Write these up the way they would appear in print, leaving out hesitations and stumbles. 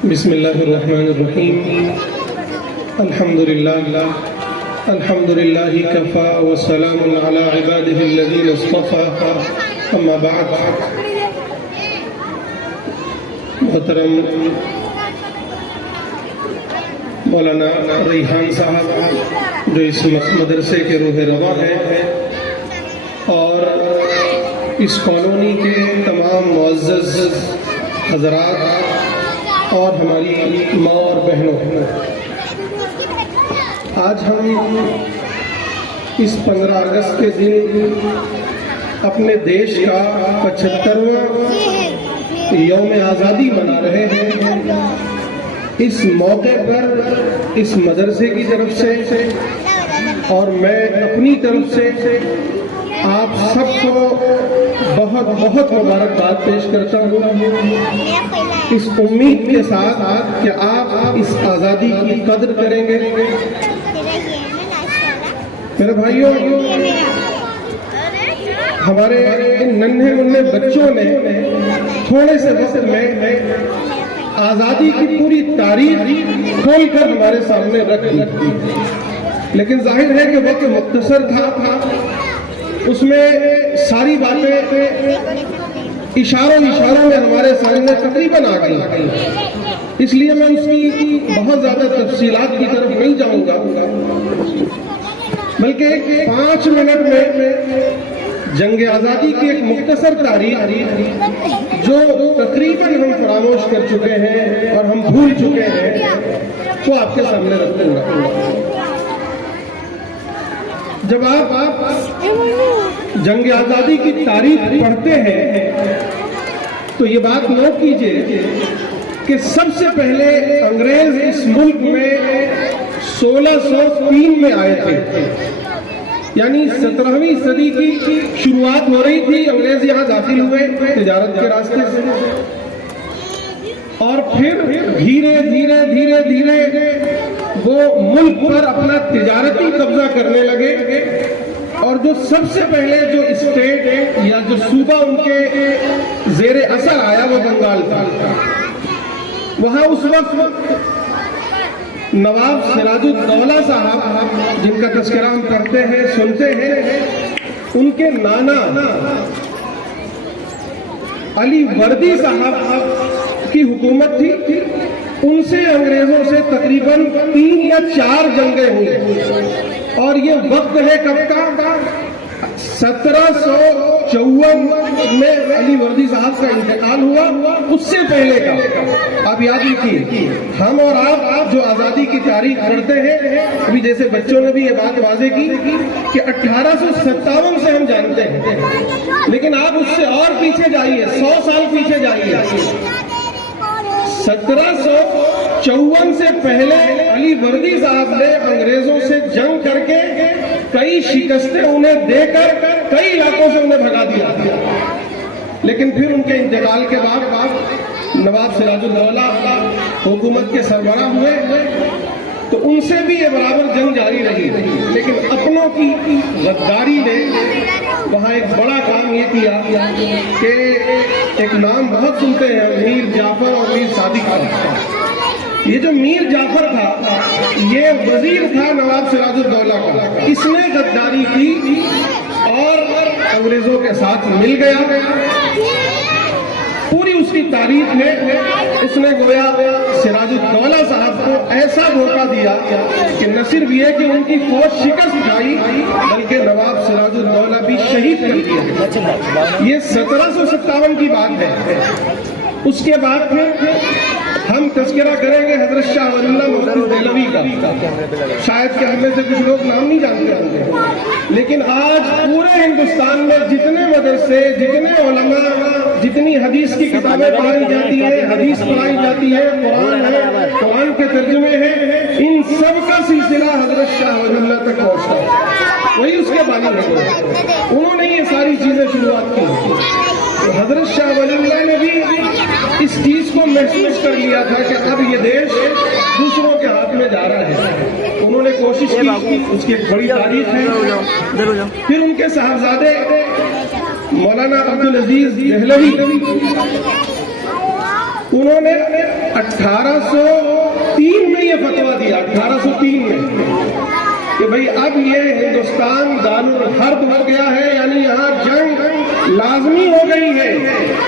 بسم اللہ الرحمن الرحیم الحمد للہ کفا وسلام علی عباده الذین اصطفى اما بعد. محترم مولانا ریحان صاحب جو اس مدرسے کے روح رواں ہیں اور اس کالونی کے تمام معزز حضرات اور ہماری ماں اور بہنوں، آج ہم اس 15 اگست کے دن اپنے دیش کا 75واں یوم آزادی منا رہے ہیں. اس موقع پر اس مدرسے کی طرف سے اور میں اپنی طرف سے آپ سب کو بہت بہت مبارکباد پیش کرتا ہوں، اس امید کے ساتھ کہ آپ اس آزادی کی قدر کریں گے. میرے بھائیوں، ہمارے ان ننھے منھے بچوں نے تھوڑے سے وقت میں آزادی کی پوری تاریخ کھول کر ہمارے سامنے رکھ دی، لیکن ظاہر ہے کہ وقت مختصر تھا. اس میں ساری باتیں اشاروں میں ہمارے سامنے تقریباً آ گئی، اس لیے میں اس کی بہت زیادہ تفصیلات کی طرف نہیں جاؤں گا، بلکہ 5 منٹ میں جنگ آزادی کی ایک مختصر تاریخ جو تقریباً ہم فراموش کر چکے ہیں اور ہم بھول چکے ہیں وہ آپ کے سامنے رکھوں گا. جب آپ جنگ آزادی کی تاریخ پڑھتے ہیں تو یہ بات نوٹ کیجئے کہ سب سے پہلے انگریز اس ملک میں 1603 میں آئے تھے، یعنی 17ویں صدی کی شروعات ہو رہی تھی. انگریز یہاں داخل ہوئے تجارت کے راستے سے، اور پھر دھیرے دھیرے وہ ملک پر اپنا تجارتی قبضہ کرنے لگے. اور جو سب سے پہلے جو اسٹیٹ یا جو صوبہ ان کے زیر اثر آیا وہ بنگال تھا. وہاں اس وقت نواب سراج الدولہ صاحب، جن کا تذکرہ ہم پڑھتے ہیں سنتے ہیں، ان کے نانا علی وردی صاحب کی حکومت تھی. ان سے انگریزوں سے تقریباً 3 یا 4 جنگیں ہوئی، اور یہ وقت ہے کب کا؟ 1754 میں علی وردی صاحب کا انتقال ہوا. اس سے پہلے کا آپ یاد رکھیے. ہم اور آپ جو آزادی کی تاریخ پڑھتے ہیں، ابھی جیسے بچوں نے بھی یہ بات واضح کی کہ 1857 سے ہم جانتے ہیں، لیکن آپ اس سے اور پیچھے جائیے، 100 سال پیچھے جائیے. 1754 سے پہلے علی وردی صاحب نے انگریزوں سے جنگ کر کے کئی شکستیں انہیں دے کر کئی علاقوں سے انہیں بھگا دیا. لیکن پھر ان کے انتقال کے بعد نواب سراج الدولہ حکومت کے سربراہ ہوئے تو ان سے بھی یہ برابر جنگ جاری رہی. لیکن اپنوں کی غداری نے وہاں ایک بڑا کام یہ کیا کہ ایک نام بہت سنتے ہیں، میر جعفر اور میر صادق کا. یہ جو میر جعفر تھا یہ وزیر تھا نواب سراج الدولہ کا. اس نے غداری کی اور انگریزوں کے ساتھ مل گیا. پوری اس کی تاریخ میں اس نے گویا سراج الدولہ صاحب کو ایسا دھوکہ دیا کہ نہ صرف یہ کہ ان کی فوج شکست کھائی بلکہ نواب سراج الدولہ بھی شہید کر دیا. یہ 1757 کی بات ہے. اس کے بعد پھر ہم تذکرہ کریں گے حضرت شاہ ولی اللہ محمد دہلوی کا. شاید کہ ہم میں سے کچھ لوگ نام نہیں جانتے ہوں گے، لیکن آج پورے ہندوستان میں جتنے مدرسے، جتنے علماء، جتنی حدیث کی کتابیں پڑھائی جاتی ہے، حدیث پڑھائی جاتی ہے، قرآن ہے، قرآن کے ترجمے ہیں، ان سب کا سلسلہ حضرت شاہ ولی اللہ تک پہنچتا ہے. وہی اس کے بانی ہیں، انہوں نے یہ ساری چیزیں شروعات کی. حضرت شاہ ولی اللہ نے بھی اس چیز کو محسوس کر لیا تھا کہ اب یہ دیش دوسروں کے ہاتھ میں جا رہا ہے. انہوں نے کوشش کی، اس کی ایک بڑی تاریخ ہے. پھر ان کے صاحبزادے مولانا عبدالعزیز دہلوی انہوں نے 1803 میں یہ فتویٰ دیا، 1803 میں، کہ بھئی اب یہ ہندوستان دارالحرب ہو گیا ہے، یعنی یہاں جنگ لازمی ہو گئی ہے،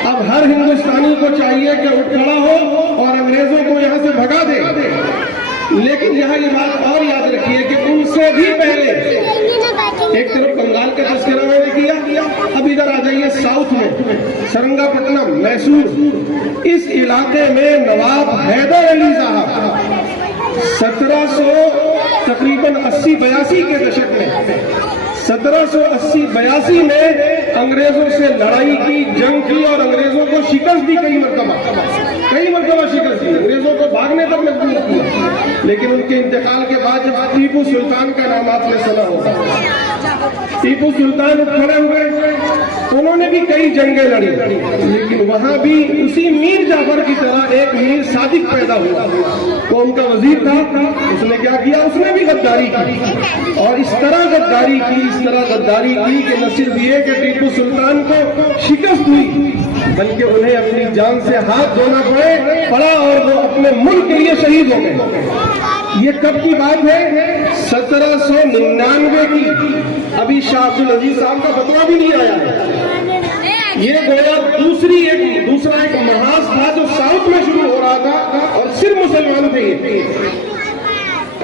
اب ہر ہندوستانی کو چاہیے کہ اٹھ کھڑا ہو اور انگریزوں کو یہاں سے بھگا دے۔ لیکن یہاں یہ بات اور یاد رکھیے کہ ان سے بھی پہلے ایک طرف بنگال کا تذکرہ میں نے کیا، اب ادھر آ جائیے ساؤتھ میں، سرنگا پٹنم، میسور، اس علاقے میں نواب حیدر علی صاحب 1700 تقریباً 80-82 کے دشک میں، 1780-82 میں انگریزوں سے لڑائی کی، جنگ کی اور انگریزوں کو شکست دی، کئی مرتبہ شکست دی، انگریزوں کو بھاگنے تک مجبور کیا۔ لیکن ان کے انتقال کے بعد جب ٹیپو سلطان کا نام آپ نے سنا ہوگا، ٹیپو سلطان کھڑے ہوئے، انہوں نے بھی کئی جنگیں لڑی، لیکن وہاں بھی اسی میر جعفر کی طرح ایک میر صادق پیدا ہوا، وہ ان کا وزیر تھا، اس نے کیا کیا، اس نے بھی غداری کی، اور اس طرح غداری کی کہ نہ صرف یہ کہ ٹیپو سلطان کو شکست ہوئی، بلکہ انہیں اپنی جان سے ہاتھ دھونا پڑا اور وہ اپنے ملک کے لیے شہید ہو گئے۔ یہ کب کی بات ہے؟ 1799 کی۔ ابھی شاہ عبد العزیز صاحب کا فتویٰ بھی نہیں آیا ہے۔ یہ گویا دوسرا ایک محاذ تھا جو ساؤتھ میں شروع ہو رہا تھا اور صرف مسلمان تھے یہ،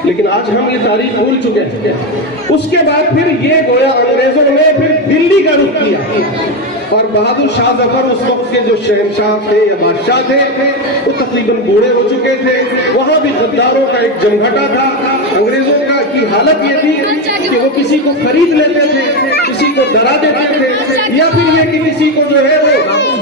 لیکن آج ہم یہ تاریخ بھول چکے ہیں۔ اس کے بعد پھر یہ گویا انگریزوں نے پھر دلی کا رخ کیا، اور بہادر شاہ ظفر اس وقت کے جو شہنشاہ تھے یا بادشاہ تھے وہ تقریباً بوڑھے ہو چکے تھے، وہاں بھی غداروں کا ایک جمگھٹا تھا۔ انگریزوں کی حالت یہ تھی کہ وہ کسی کو خرید لیتے تھے، کسی کو ڈرا دیتے تھے، یا پھر یہ کہ کسی کو جو ہے وہ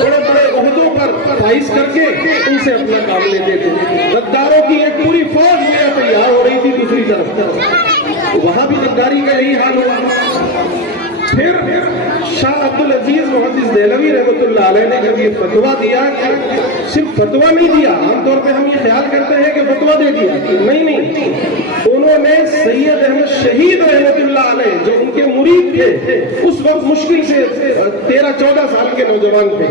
بڑے بڑے عہدوں پر فائز کر کے ان سے اپنا کام لیتے تھے۔ غداروں کی ایک پوری فوج میں تیار ہو رہی تھی دوسری طرف، وہاں بھی غداری کا یہی حال ہوا۔ پھر شاہ عبد العزیز محدث دہلوی رحمۃ اللہ علیہ نے جب یہ فتویٰ دیا، صرف فتویٰ نہیں دیا، عام طور پہ ہم یہ خیال کرتے ہیں کہ فتویٰ دے دیا، نہیں، انہوں نے سید احمد شہید رحمۃ اللہ علیہ جو ان کے مرید تھے، اس وقت مشکل سے 13-14 سال کے نوجوان تھے،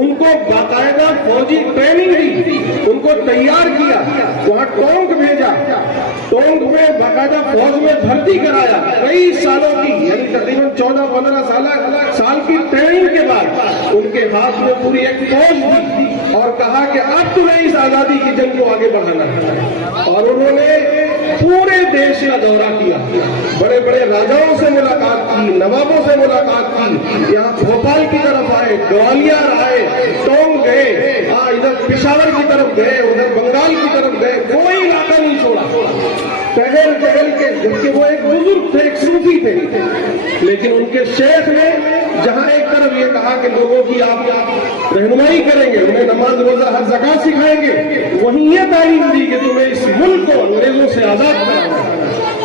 ان کو باقاعدہ فوجی ٹریننگ دی، ان کو تیار کیا، وہاں ٹونک بھیجا، ٹونک میں باقاعدہ فوج میں بھرتی کرایا، کئی سالوں کی، یعنی تقریباً 14-15 سال کی ٹریننگ کے بعد ان کے ہاتھ میں پوری ایک فوج دی اور کہا کہ اب تمہیں اس آزادی کی جنگ کو آگے بڑھانا ہے۔ اور انہوں نے پورے دیش کا دورہ کیا، بڑے بڑے راجاؤں سے ملاقات کی، نوابوں سے ملاقات کی، یہاں بھوپال کی طرف آئے، گوالیار آئے، ٹونک گئے، ادھر پشاور کی طرف گئے، ادھر بنگال کی طرف گئے، کوئی علاقہ نہیں چھوڑا، ٹہل کے، جبکہ وہ ایک بزرگ تھے، ایک صوفی تھے، لیکن ان کے شیخ نے جہاں ایک طرف یہ کہا کہ لوگوں کی آپ رہنمائی کریں گے، انہیں نماز روزہ ہر زکات سکھائیں گے، وہیں یہ تعلیم دی کہ تمہیں اس ملک کو انگریزوں سے آزاد کرانا ہے۔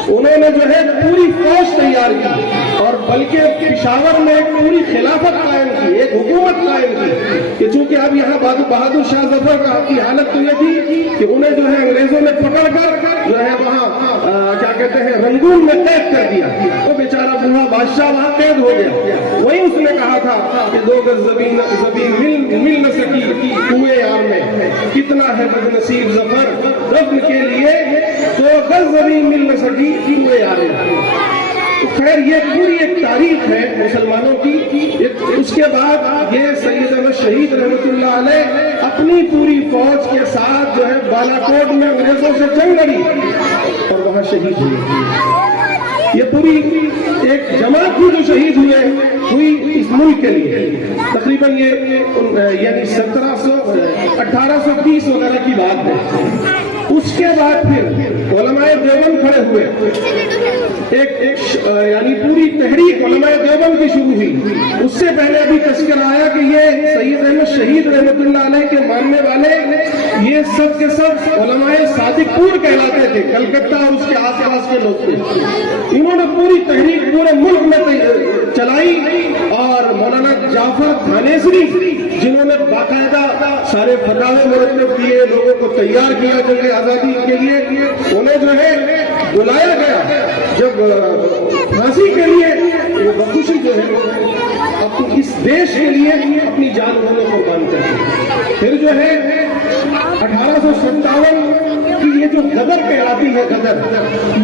انہوں نے جو ہے پوری فوج تیار کی اور بلکہ پشاور میں ایک پوری خلافت قائم کی، ایک حکومت قائم کی، کہ چونکہ اب یہاں بہادر شاہ ظفر کی حالت تو یہ تھی کہ انہیں جو ہے انگریزوں نے پکڑ کر جو ہے وہاں کیا کہتے ہیں رنگون میں قید کر دیا، وہ بیچارہ بوڑھا بادشاہ وہاں قید ہو گیا۔ وہی اس نے کہا تھا کہ 2 گز زمین مل نہ سکی کوئے یار میں، کتنا ہے بد نصیب ظفر دفن کے لیے 2 گز زمین مل نہ سکی کوئے یار میں۔ خیر یہ پوری ایک تاریخ ہے مسلمانوں کی۔ اس کے بعد یہ سید احمد شہید رحمۃ اللہ علیہ اپنی پوری فوج کے ساتھ جو ہے بالاکوٹ میں انگریزوں سے جنگ لڑی اور وہاں شہید ہوئے۔ یہ پوری ایک جماعت تھی جو شہید ہوئی اس ملک کے لیے، تقریباً یہ یعنی 1830 وغیرہ کی بات ہے۔ اس کے بعد پھر علماء دیوبند کھڑے ہوئے، یعنی پوری تحریک علماء دیوبند کی شروع ہوئی۔ اس سے پہلے ابھی تذکرہ آیا کہ یہ سید احمد شہید رحمۃ اللہ علیہ کے ماننے والے یہ سب کے سب علماء صادق پور کہلاتے تھے، کلکتہ اور اس کے آس پاس کے لوگ تھے۔ انہوں نے پوری تحریک پورے ملک میں چلائی اور مولانا جعفر تھانیسری جنہوں نے باقاعدہ سارے فتاوے مرتب کیے، لوگوں کو تیار کیا جنگ آزادی کے لیے، انہیں جو ہے بلایا گیا جب پھانسی کے لیے بخوشی جو ہے اس دیش کے لیے اپنی جان انہوں نے قربان کر دی۔ پھر جو ہے आती है गदर।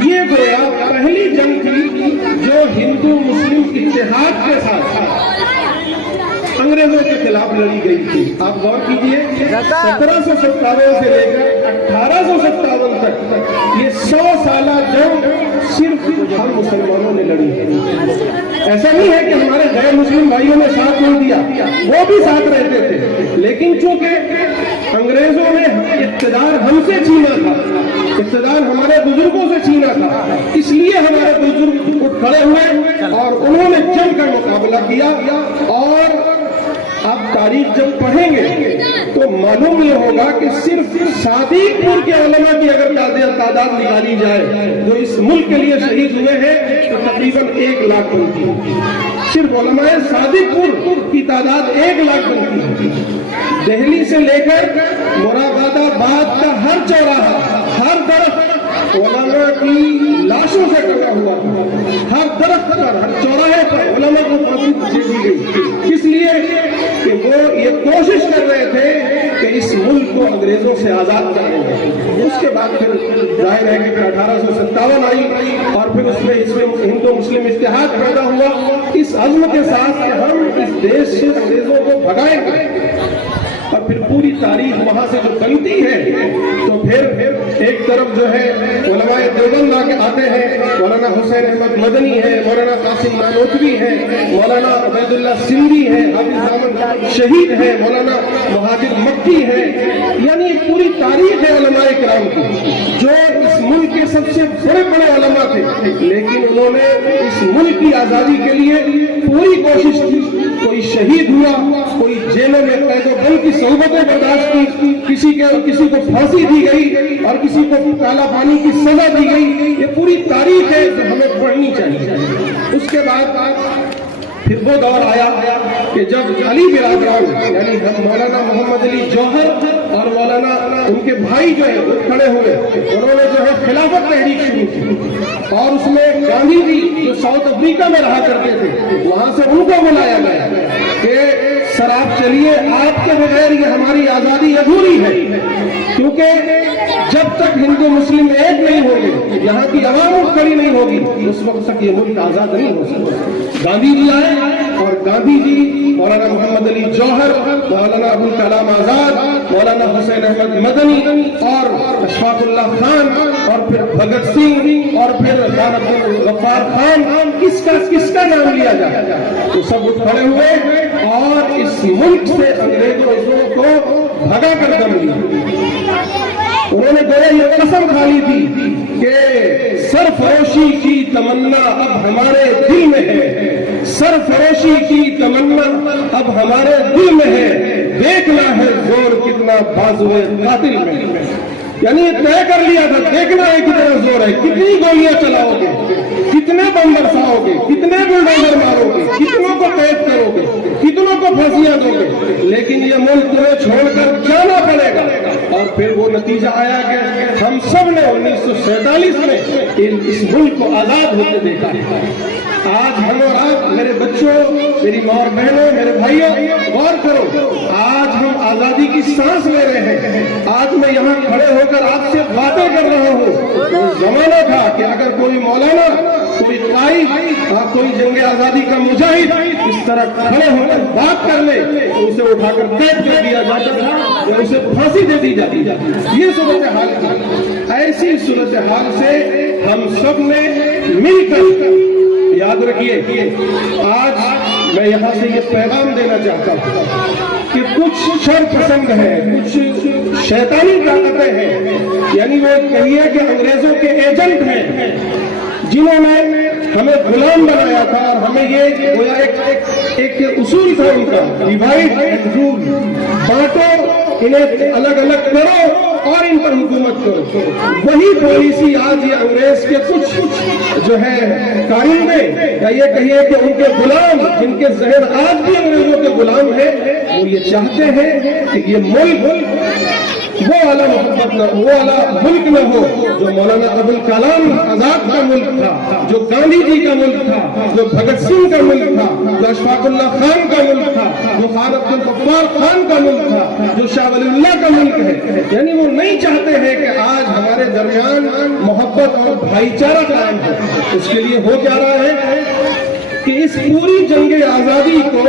ये गोया पहली जंग थी जो हिंदू मुस्लिम इत्तेहाद के साथ अंग्रेजों के खिलाफ लड़ी गई थी। आप गौर कीजिए, 1757 से लेकर 1857 तक ये 100 साला जंग सिर्फ हम मुसलमानों ने लड़ी है। ऐसा नहीं है कि हमारे गैर मुस्लिम भाइयों ने साथ नहीं दिया, वो भी साथ रहते थे, लेकिन चूंकि अंग्रेजों ने इक़्तिदार हमसे छीना था, इक़्तिदार हमारे बुजुर्गों से छीना था, इसलिए हमारे बुजुर्ग उठ खड़े हुए और उन्होंने जमकर मुकाबला किया। और आप तारीख जब पढ़ेंगे तो मालूम ये होगा कि सिर्फ सादिकपुर के उलमा की अगर तादाद निकाली जाए जो इस मुल्क के लिए शहीद हुए हैं तो तकरीबन 1 लाख बनती है। सिर्फ उलमाए सादिकपुर की तादाद 1 लाख बनती है। दिल्ली से लेकर मुरादाबाद का हर चौराहा, हर तरफ उलमा की लाशों से ढका हुआ था। हर दरख्त पर, हर चौराहे पर उलमा को फांसी दे दी गई, इसलिए कि वो ये कोशिश कर रहे थे कि इस मुल्क को अंग्रेजों से आजाद करेंगे। उसके बाद फिर जाहिर है कि फिर 1857 आई और फिर उसमें हिंदू मुस्लिम इत्तेहाद पैदा हुआ, इस अज़्म के साथ कि हम इस देश से अंग्रेजों को भगाएंगे। और फिर पूरी तारीख वहां से जो बनती है तो फिर एक तरफ जो है उलमाए देवबंद आते हैं, मौलाना हुसैन अहमद मदनी है, मौलाना कासिम नानोतवी है, मौलाना उबैदुल्लाह सिंधी है, हाफिज अहमद शहीद है, मौलाना मुहाजिर मक्की है। यानी एक पूरी तारीख है उलमाए किराम की जो इस मुल्क के सबसे बड़े बड़े उलमा थे, लेकिन उन्होंने इस मुल्क की आजादी के लिए पूरी कोशिश की। कोई शहीद हुआ, कोई जेलों में कैदो बंद की सोबतें बर्दाश्त की, किसी को फांसी दी गई और किसी को काला पानी की सजा दी गई। ये पूरी तारीख है जो हमें पढ़नी चाहिए। उसके बाद फिर वो दौर आया कि जब अली बिरादरान यानी हम मौलाना मोहम्मद अली जौहर और मौलाना उनके भाई जो है खड़े हुए, उन्होंने जो है खिलाफत तहरीक शुरू की और उसमें गांधी जी जो साउथ अफ्रीका में रहा करते थे वहां से उनको बुलाया गया कि सर आप चलिए, आपके बगैर ये हमारी आजादी अधूरी है, क्योंकि जब तक हिंदू मुस्लिम एक नहीं होंगे, यहाँ की आवाम खड़ी नहीं होगी, उस वक्त तक ये मुल्क आजाद नहीं हो सकता। गांधी जी आए और गांधी जी, मौलाना मोहम्मद अली जौहर, मौलाना अबुल कलाम आजाद, मौलाना हुसैन अहमद मदनी और अशफाकुल्लाह खान और फिर भगत सिंह और फिर गफ्फार खान, किसका नाम लिया जाए, तो सब उठ खड़े हुए और इस मुल्क से अंग्रेजों को भगा कर दम लिया। उन्होंने गोया ये कसम खा ली थी कि सरफरोशी की तमन्ना अब हमारे दिल में है, सरफरोशी की तमन्ना अब हमारे दिल में है, देखना है जोर कितना बाजुए कातिल में। यानी ये तय कर लिया था, देखना है कितना जोर है, कितनी गोलियां चलाओगे, कितने बम बरसाओगे, कितने बुलडोजर मारोगे, कितनों को कैद करोगे, कितनों को फांसियां दोगे, लेकिन ये मुल्क तुम्हें छोड़कर जाना पड़ेगा। और फिर वो नतीजा आया कि हम सब ने 1947 में इस मुल्क को आजाद होते देखा है। आज हम और आप, मेरे बच्चों, मेरी माँ और बहनों, मेरे भाइयों, गौर करो, आज हम आजादी की सांस ले रहे हैं। आज मैं यहाँ खड़े होकर आपसे बातें कर रहा हूँ। वो जमाना था कि अगर कोई मौलाना, कोई कायद, कोई जंग आजादी का मुजाहिद इस तरह खड़े होकर बात कर ले तो उसे उठाकर कैद कर दिया जाता था या उसे फांसी दे दी जाती। ये सूरत हाल थी। ऐसी सूरत हाल से हम सब ने मिलकर, याद रखिए, आज मैं यहाँ से ये पैगाम देना चाहता हूँ कि कुछ शर पसंद है, कुछ शैतानी ताकतें हैं, यानी वो कहिए कि अंग्रेजों के एजेंट हैं जिन्होंने हमें गुलाम बनाया था और हमें ये गोया एक उसूल था उनका, डिवाइड एंड रूल, बांटो, इन्हें अलग अलग करो और इन पर हुकूमत करो। वही पॉलिसी आज ये अंग्रेज के कुछ जो है कारिंदे या ये कहिए कि उनके गुलाम, जिनके जहन आज भी अंग्रेजों के गुलाम है, वो ये चाहते हैं कि ये मुल्क वो والا محبت نہ وہ والا ملک نہ ہو جو مولانا ابوالکلام آزاد کا ملک تھا، جو گاندھی جی کا ملک تھا، جو بھگت سنگھ کا ملک تھا، جو اشفاق اللہ خان کا ملک تھا، جو خان عبد الغفار خان کا ملک تھا، جو شاہ ولی اللہ کا ملک ہے۔ یعنی وہ نہیں چاہتے ہیں کہ آج ہمارے درمیان محبت اور بھائی چارہ قائم ہو۔ اس کے لیے ہو کیا رہا ہے کہ اس پوری جنگ آزادی کو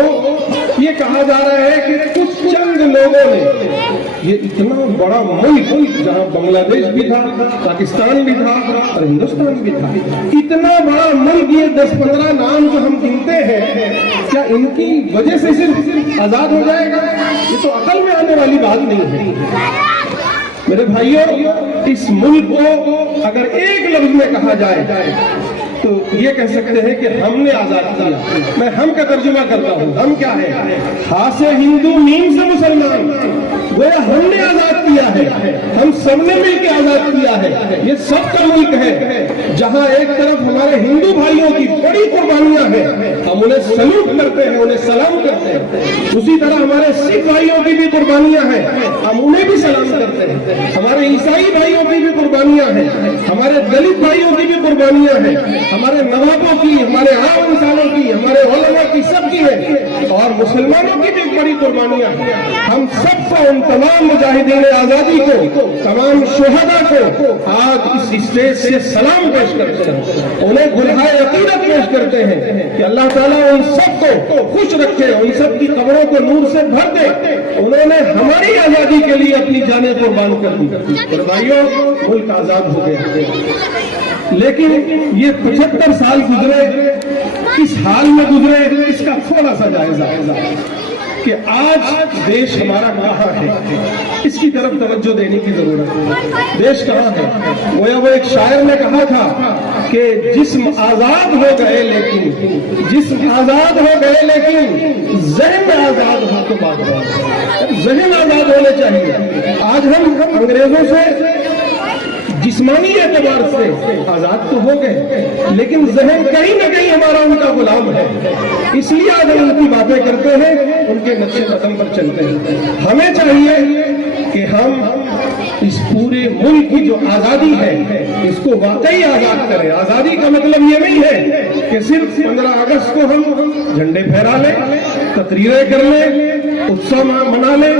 یہ کہا جا رہا ہے کہ کچھ چند لوگوں نے یہ اتنا بڑا ملک جہاں بنگلہ دیش بھی تھا، پاکستان بھی تھا اور ہندوستان بھی تھا، اتنا بڑا ملک، یہ 10-15 نام جو ہم گنتے ہیں، کیا ان کی وجہ سے صرف آزاد ہو جائے گا؟ یہ تو عقل میں آنے والی بات نہیں ہے۔ میرے بھائیوں، اس ملک کو اگر ایک لفظ میں کہا جائے تو یہ کہہ سکتے ہیں کہ ہم نے آزاد کیا۔ میں ہم کا ترجمہ کرتا ہوں، ہم کیا ہے؟ ہا سے ہندو، میم سے مسلمان، گویا ہم نے آزاد کیا ہے، ہم سب نے مل کے آزاد کیا ہے۔ یہ سب کا ملک ہے جہاں ایک طرف ہمارے ہندو بھائیوں کی بڑی قربانیاں ہیں، ہم انہیں سلوٹ کرتے ہیں، انہیں سلام کرتے ہیں۔ اسی طرح ہمارے سکھ بھائیوں کی بھی قربانیاں ہیں، ہم انہیں بھی سلام کرتے ہیں۔ ہمارے عیسائی بھائیوں کی بھی قربانیاں ہیں، ہمارے دلت بھائیوں کی بھی قربانیاں ہیں، ہمارے نوابوں کی، ہمارے عام انسانوں کی، ہمارے علماء کی، سب کی ہے، اور مسلمانوں کی بھی بڑی قربانیاں ہیں۔ ہم سب کو، ان تمام مجاہدین آزادی کو، تمام شہداء کو آج اس اسٹیج سے سلام پیش کرتے ہیں، انہیں گلہائے عقیدت پیش کرتے ہیں کہ اللہ تعالیٰ ان سب کو خوش رکھے، ان سب کی قبروں کو نور سے بھر دے۔ انہوں نے ہماری آزادی کے لیے اپنی جانیں قربان کر دی۔ اور بھائیوں، ملک آزاد ہو گیا، لیکن یہ 75 سال گزرے، کس حال میں گزرے، اس کا تھوڑا سا جائزہ کہ آج دیش ہمارا کہاں ہے، اس کی طرف توجہ دینے کی ضرورت ہے۔ دیش کہاں ہے؟ وہ ایک شاعر نے کہا تھا کہ جسم آزاد ہو گئے لیکن ذہن آزاد ہو تو بات ذہن آزاد ہونے چاہیے۔ آج ہم انگریزوں سے جسمانی اعتبار سے آزاد تو ہو گئے، لیکن ذہن کہیں نہ کہیں ہمارا ان کا غلام ہے۔ اس لیے آج ہم ان کی باتیں کرتے ہیں، ان کے نقش قدم پر چلتے ہیں۔ ہمیں چاہیے کہ ہم اس پورے ملک کی جو آزادی ہے اس کو واقعی آزاد کریں۔ آزادی کا مطلب یہ نہیں ہے کہ صرف 15 اگست کو ہم جھنڈے پھہرا لیں، تقریریں کر لیں، اتسو منا لیں۔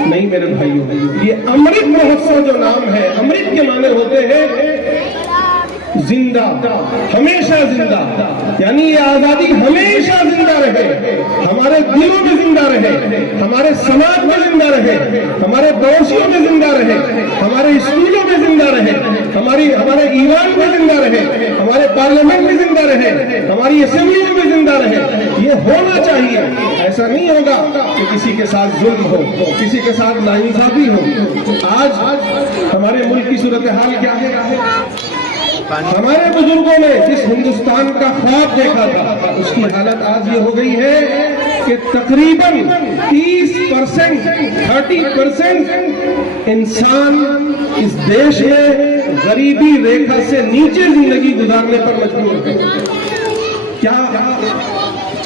نہیں میرے بھائیوں، یہ امرت مہوتسو جو نام ہے، امرت کے معنی ہوتے ہیں زندہ، ہمیشہ زندہ، یعنی یہ آزادی ہمیشہ زندہ رہے، ہمارے دلوں میں زندہ رہے، ہمارے سماج میں زندہ رہے، ہمارے پڑوسیوں میں زندہ رہے، ہمارے اسکولوں میں زندہ رہے، ہمارے ایوان میں زندہ رہے، ہمارے پارلیمنٹ میں زندہ رہے، ہماری اسمبلیوں میں زندہ رہے۔ یہ ہونا چاہیے۔ ایسا نہیں ہوگا کہ کسی کے ساتھ ظلم ہو، کسی کے ساتھ ناانصافی ہو۔ آج ہمارے ملک کی صورتحال کیا ہے؟ ہمارے بزرگوں نے جس ہندوستان کا خواب دیکھا تھا، اس کی حالت آج یہ ہو گئی ہے کہ تقریباً 30% انسان اس دیش میں غریبی ریکھا سے نیچے زندگی گزارنے پر مجبور ہے۔ کیا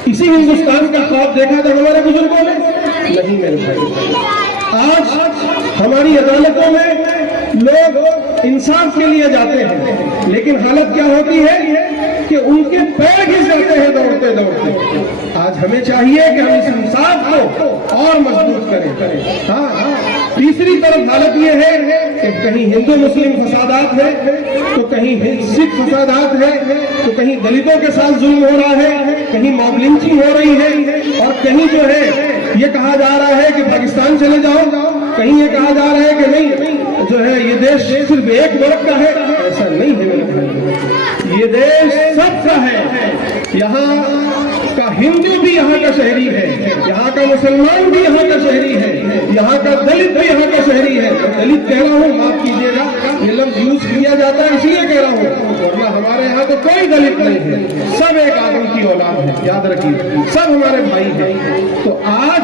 اسی ہندوستان کا خواب دیکھا تھا ہمارے بزرگوں نے؟ نہیں میرے بھائی۔ آج ہماری عدالتوں میں لوگ انصاف کے لیے جاتے ہیں، لیکن حالت کیا ہوتی ہے کہ ان کے پیر گھس جاتے ہیں دوڑتے دوڑتے۔ آج ہمیں چاہیے کہ ہم اس انصاف کو اور مضبوط کریں۔ ہاں، تیسری طرف حالت یہ ہے کہ کہیں ہندو مسلم فسادات ہیں، تو کہیں سکھ فسادات ہیں، تو کہیں دلتوں کے ساتھ ظلم ہو رہا ہے، کہیں موب لنچنگ ہو رہی ہے، اور کہیں جو ہے یہ کہا جا رہا ہے کہ پاکستان چلے جاؤ، کہیں یہ کہا جا رہا ہے کہ نہیں جو ہے یہ دیش صرف ایک ملک کا ہے۔ ایسا نہیں ہے میرے بھائی، یہ دیش سب کا ہے۔ یہاں کا ہندو بھی یہاں کا شہری ہے، یہاں کا مسلمان بھی یہاں کا شہری ہے، یہاں کا دلت بھی یہاں کا شہری ہے۔ دلت کہہ رہا ہوں، معاف کیجیے گا، یہ لفظ یوز کیا جاتا ہے اس لیے کہہ رہا ہوں، ورنہ ہمارے یہاں تو کوئی دلت نہیں ہے، سب ایک آدم کی اولاد ہے، یاد رکھیے، سب ہمارے بھائی ہیں۔ تو آج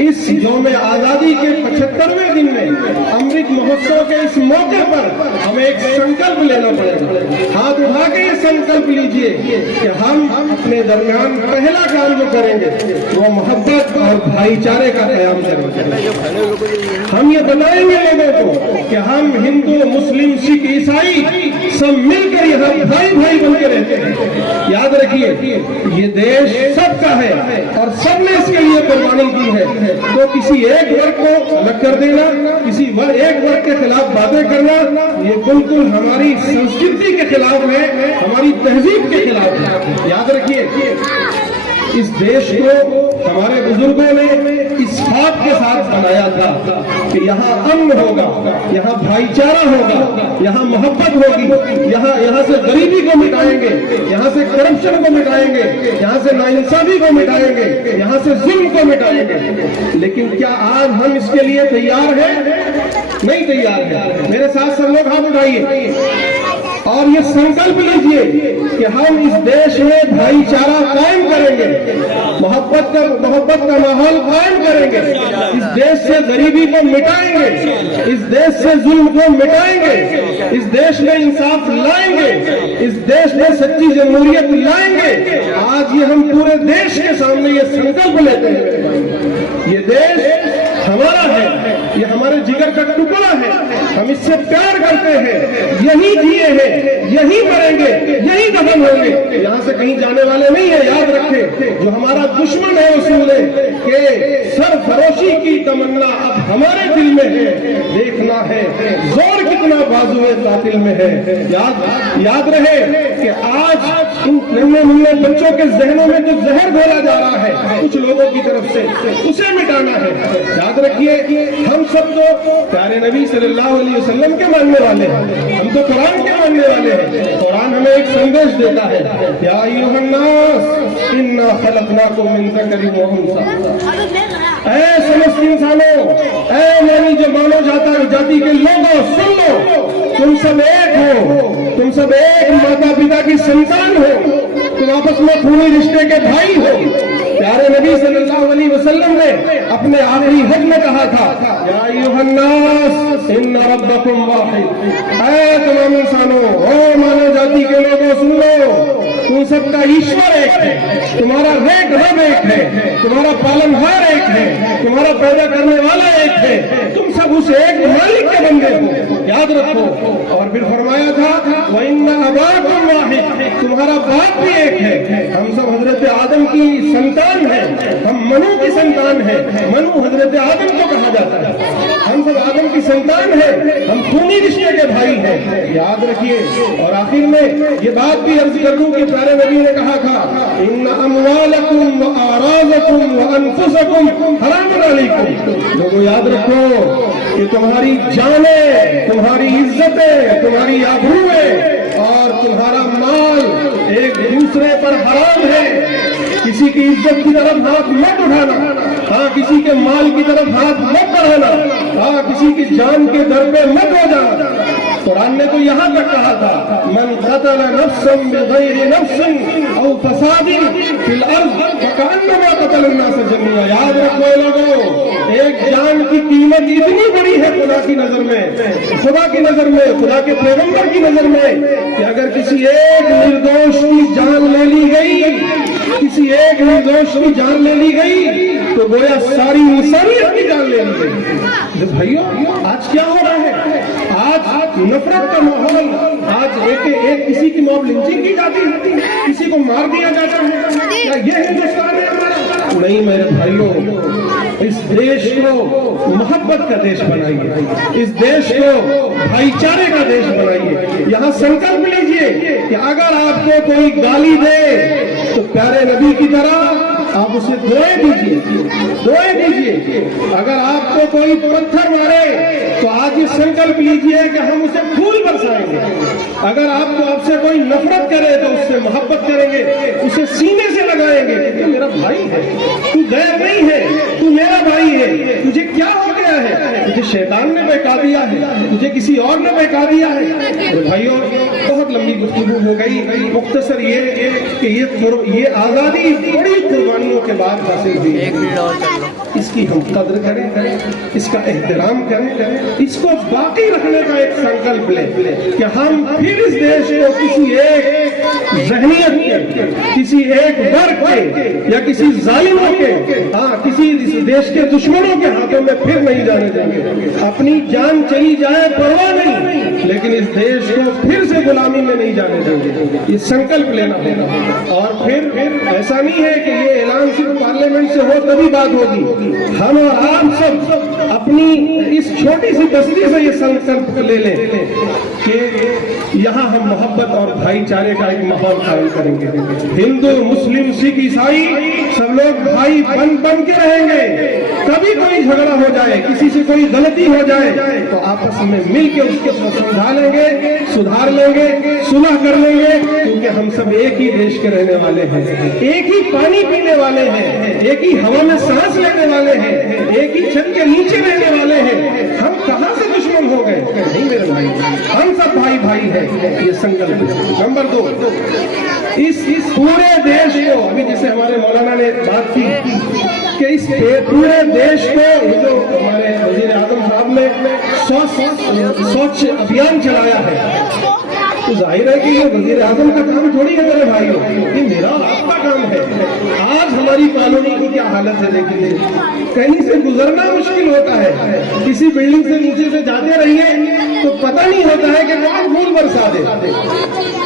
इस यौम आजादी के 75वें दिन में अमृत महोत्सव के इस मौके पर हमें एक संकल्प लेना पड़ेगा। हाथ उठा के ये संकल्प लीजिए कि हम अपने दरमियान पहला काम जो करेंगे वो मोहब्बत और भाईचारे का कयाम करेंगे। हम ये बताएंगे लोगों को कि हम हिंदू, मुस्लिम, सिख, ईसाई सब मिलकर यहाँ भाई भाई बन के रहते हैं। याद रखिए ये देश सबका है और सबने इसके लिए कुर्बानी दी है। तो किसी एक वर्ग को अलग कर देना, किसी एक वर्ग के खिलाफ बातें करना, ये बिल्कुल हमारी संस्कृति के खिलाफ है, हमारी तहजीब के खिलाफ है। याद रखिए इस देश को हमारे बुजुर्गों ने इस बात के साथ बनाया था कि यहाँ अमन होगा, यहाँ भाईचारा होगा, यहाँ मोहब्बत होगी, यहाँ से गरीबी को मिटाएंगे, यहाँ से करप्शन को मिटाएंगे, यहाँ से नाइंसाफी को मिटाएंगे, यहाँ से जुल्म को मिटाएंगे। लेकिन क्या आज हम इसके लिए तैयार हैं? नहीं तैयार है। मेरे साथ सब लोग हाथ उठाइए और ये संकल्प लीजिए कि हम इस देश में भाईचारा कायम करेंगे, मोहब्बत का माहौल कायम करेंगे, इस देश से गरीबी को मिटाएंगे, इस देश से जुल्म को मिटाएंगे, इस देश में इंसाफ लाएंगे, इस देश में सच्ची जमहूरियत लाएंगे। आज ये हम पूरे देश के सामने ये संकल्प लेते हैं। ये देश हमारा है, ये हमारे जिगर का टुकड़ा है, हम इससे प्यार करते हैं, यही जिए हैं, यही मरेंगे, यही दफन होंगे, यहाँ से कहीं जाने वाले नहीं है। याद रखें जो हमारा दुश्मन है उस ले कि सरफरोशी की तमन्ना अब हमारे दिल में है, देखना है जोर कितना बाजुए कातिल में है। याद रहे कि आज इन नन्हे मुन्ने बच्चों के जहनों में जो जहर घोला जा रहा है कुछ लोगों की तरफ से, उसे मिटाना है। याद रखिए हम सब तो प्यारे नबी सल्लल्लाहु अलैहि वसल्लम के मानने वाले हैं, हम तो कुरान के मानने वाले हैं। कुरान हमें एक संदेश देता है, या अय्युहन नास इन्ना खलकनाकुम मिन ज़करिन व उन्सा। ऐ समस्त इंसानों, ऐ मानी जो मानो जाति के लोगों, सुन लो, तुम सब एक हो, तुम सब एक माता पिता की संतान हो, तुम आपस में खूनी रिश्ते के भाई हो। प्यारे नबी सल्लल्लाहु अलैहि वसल्लम ने अपने आखिरी हज में कहा था, या अय्युहन नास इन्ना रब्बकुम वाहिद। ऐ तमाम इंसानों, ओ मानव जाति के लोगों, सुन लो, तुम सबका ईश्वर एक है, तुम्हारा रब एक है, तुम्हारा पालनहार एक है, तुम्हारा पैदा करने वाला एक है, तुम सब उस एक मालिक के बंदे हो। याद रखो। और फिर फरमाया था व इन्ना अबाकुम वाहिद, तुम्हारा बाप भी एक है। हम सब हजरत आदम की संतान है, हम मनु की संतान है। मनु हजरत आदम को कहा जाता है, हम सब आदम की संतान है, हम खूनी रिश्ते के भाई हैं। याद रखिए। और आखिर में ये बात भी अर्ज कर दूं कि प्यारे नबी ने कहा था, इन्ना अमवालकुम व आराज़कुम व अनफुसकुम हरामुन अलैकुम। लोगों याद रखो कि तुम्हारी जानें, तुम्हारी इज्जतें, तुम्हारी आबरूएं और तुम्हारा माल एक दूसरे पर हराम है। किसी की इज्जत की तरफ हाथ मत उठाना, हाँ किसी के माल की तरफ हाथ मत बढ़ाना, हाँ किसी की जान के दर पे मत हो जाना। कुरान ने तो यहाँ तक कहा था, मन क़तल नफ्सन बिग़ैरि नफ्सिन औ फ़सादिन फ़िल अर्ज़ फ़कअन्नमा क़तल अन्नास जमीआ। याद रखो लोगों, एक जान की कीमत इतनी बड़ी है खुदा की नजर में, खुदा की नजर में, खुदा के पैगंबर की नजर में, कि अगर किसी एक निर्दोष की जान ले ली गई, किसी एक निर्दोष की जान ले ली गई तो गोया सारी इंसानियत की जान ले ली गई। तो भाइयों आज क्या हो रहा है? आज नफरत का माहौल, आज एक किसी की मॉब लिंचिंग की जाती है, किसी को मार दिया जाता है। क्या ये हिंदुस्तान है हमारा? नहीं मेरे भाइयों, इस देश को मोहब्बत का देश बनाइए, इस देश को भाईचारे का देश बनाइए। यहाँ संकल्प लीजिए कि अगर आपको कोई गाली दे तो प्यारे नबी की तरह आप उसे दुआएं दीजिए। अगर आपको कोई पत्थर मारे तो आज इस संकल्प लीजिए कि हम उसे फूल बरसाएंगे। अगर आप से कोई नफरत करे तो उससे मोहब्बत करेंगे, उसे सीने से लगाएंगे कि तू मेरा भाई है, तू गैर नहीं है, तू मेरा भाई है। तुझे क्या हो गया है? तुझे शैतान ने बहका दिया है, तुझे किसी और ने बहका दिया है? तो भाइयों, बहुत लंबी गुफ्तगू हो गई। मुख्तसर ये कि ये आज़ादी बड़ी कुर्बानियों के बाद हासिल हुई। इसकी हम कद्र करें, इसका एहतराम करें, इसको बाकी रखने का एक संकल्प लें कि हम फिर इस देश को किसी एक ज़हनियत के, किसी एक वर्ग के या किसी जालिमों के, किसी इस देश के दुश्मनों के हाथों में फिर नहीं जाने देंगे। अपनी जान चली जाए परवाह नहीं, लेकिन इस देश को फिर से गुलामी में नहीं जाने देंगे। ये संकल्प लेना होगा। और फिर ऐसा नहीं है कि ये ऐलान सिर्फ पार्लियामेंट से हो तभी बात होगी। हम और आप सब अपनी इस छोटी सी बस्ती से ये संकल्प ले लें कि यहाँ हम मोहब्बत और भाईचारे का एक माहौल कायम करेंगे। हिंदू, मुस्लिम, सिख, ईसाई सब लोग भाई बन के रहेंगे। कभी कोई झगड़ा हो जाए, किसी से कोई गलती हो जाए तो आपस में मिल के उसके समझा लेंगे, सुधार लेंगे, सुलह कर लेंगे, क्योंकि हम सब एक ही देश के रहने वाले हैं, एक ही पानी पीने वाले हैं, एक ही हवा में सांस लेने वाले हैं, एक ही छत के नीचे रहने वाले हैं। हम कहां से दुश्मन हो गए? नहीं मेरे भाई, हम सब भाई भाई हैं। ये संकल्प। नंबर 2, इस पूरे देश को, अभी जैसे हमारे मौलाना ने बात की कि इस पूरे देश को, ये जो हमारे वजीर आजम साहब ने स्वच्छ अभियान चलाया है, तो जाहिर है कि ये वजीर आजम का काम थोड़ी है मेरे भाइयों, ये मेरा आपका काम है। आज हमारी कॉलोनी की क्या हालत है देखिए, कहीं से गुजरना मुश्किल होता है। किसी बिल्डिंग से नीचे से जाते रहिए तो पता नहीं होता है कि कौन फूल बरसा दे,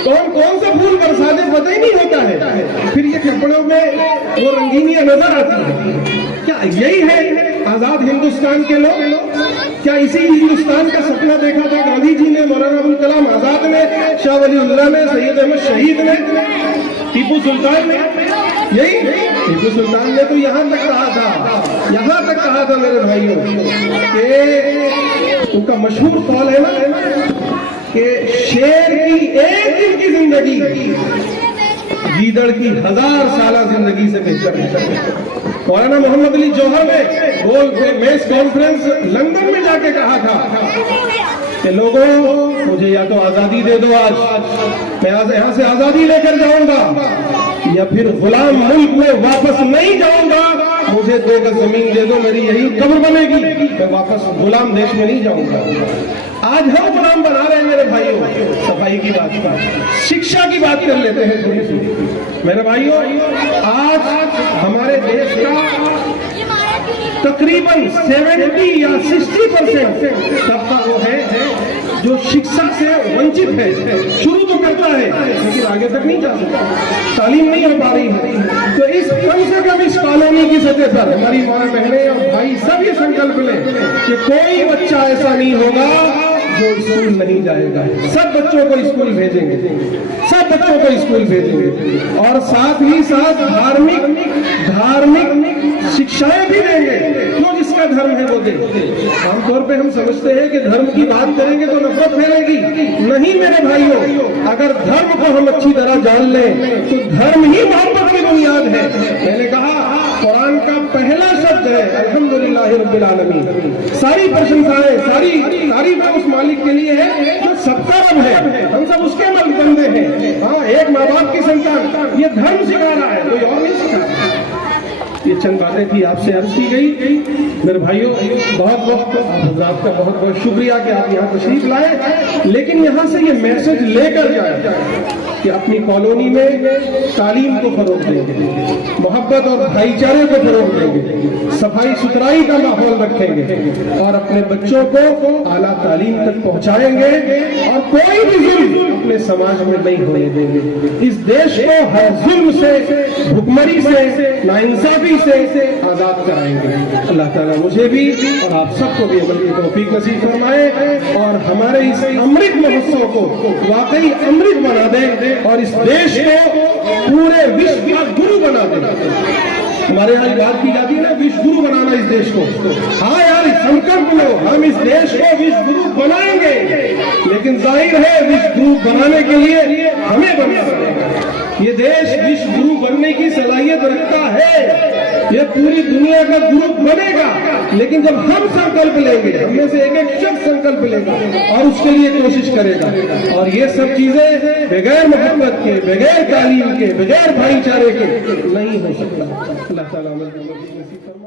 कौन सा फूल बरसा दे पता ही नहीं होता है। फिर ये कपड़ों में वो रंगीनियां नजर आती है। क्या यही है आजाद हिंदुस्तान के लोग? क्या इसी हिंदुस्तान का सपना देखा था गांधी जी ने, मौलाना अबुल कलाम आजाद ने, शाह वलीउल्लाह ने, सैयद अहमद शहीद ने, टीपू सुल्तान ने? यही टीपू सुल्तान ने तो यहाँ तक कहा था मेरे भाइयों कि उनका मशहूर कौल है ना कि शेर की एक दिन की जिंदगी गीदड़ की 1000 साल जिंदगी से बेहतर है। मौलाना मोहम्मद अली जौहर ने मेस कॉन्फ्रेंस लंदन में जाके कहा था कि लोगों, मुझे या तो आजादी दे दो, आज मैं यहाँ से आजादी लेकर जाऊंगा, या फिर गुलाम मुल्क में वापस नहीं जाऊंगा। मुझे 2 गज जमीन दे दो, मेरी यही कब्र बनेगी, मैं वापस गुलाम देश में नहीं जाऊंगा। आज हम गुलाम बना रहे हैं मेरे भाइयों। सफाई की बात, शिक्षा की बात कर लेते हैं थोड़ी सी मेरे भाइयों। आज हमारे देश का तकरीबन 70 या 60% तबका वो है जो शिक्षा से वंचित है। शुरू तो करता है लेकिन आगे तक नहीं जा सकता, तालीम नहीं हो पा रही है। तो इस कम से कम इस कॉलोनी की सतह पर हमारी माँ, बहनें और भाई सब ये संकल्प लें कि कोई बच्चा ऐसा नहीं होगा जो स्कूल नहीं जाएगा। सब बच्चों को स्कूल भेजेंगे, सब बच्चों को स्कूल भेजेंगे, और साथ ही साथ धार्मिक शिक्षाएं भी देंगे। जो जिसका धर्म है वो दे। आमतौर पे हम समझते हैं कि धर्म की बात करेंगे तो नफरत फैलेगी। नहीं मेरे भाइयों, अगर धर्म को हम अच्छी तरह जान लें तो धर्म ही मोहब्बत की बुनियाद है। मैंने कहा कुरान का पहला शब्द है अल्हम्दुलिल्लाह रब्बिल आलमीन। सारी प्रशंसाएं, सारी तारीफ उस मालिक के लिए है जो सबका रब है, हम सब उसके बंदे हैं। हाँ, एक माँ बाप की संतान, ये धर्म सिखा रहा है, कोई और नहीं सिखा रहा। ये चंद बातें थी, आपसे अर्ज की गई। मेरे भाइयों, आपका बहुत बहुत शुक्रिया कि आप यहाँ तशरीफ लाए, लेकिन यहाँ से ये मैसेज लेकर जाए कि अपनी कॉलोनी में तालीम को फरोग देंगे, मोहब्बत और भाईचारे को फरोग देंगे, सफाई सुथराई का माहौल रखेंगे और अपने बच्चों को आला तालीम तक पहुँचाएंगे और कोई भी जुल्म अपने समाज में नहीं होने देंगे। इस देश को हर जुल्म से, भुखमरी से, नाइंसाफी से आजाद कराएंगे। अल्लाह ताला मुझे भी और आप सबको भी अमल की तौफीक नसीब फरमाए और हमारे इस अमृत महोत्सव को वाकई अमृत बना दे और इस देश को पूरे विश्व का गुरु बना दे। हमारे यहाँ बात की जाती है ना, विश्व गुरु बनाना इस देश को। हाँ यार, संकल्प लो, हम इस देश को विश्व गुरु जाहिर है विश्व गुरु बनाने के लिए हमें बनना पड़ेगा। ये देश विश्व गुरु बनने की सलाहियत रखता है, ये पूरी दुनिया का गुरु बनेगा, लेकिन जब हम संकल्प लेंगे, हम में से एक एक शख्स संकल्प लेगा और उसके लिए कोशिश करेगा, और ये सब चीजें बगैर मोहब्बत के, बगैर तालीम के, बगैर भाईचारे के नहीं हो सकता। अल्लाह ताला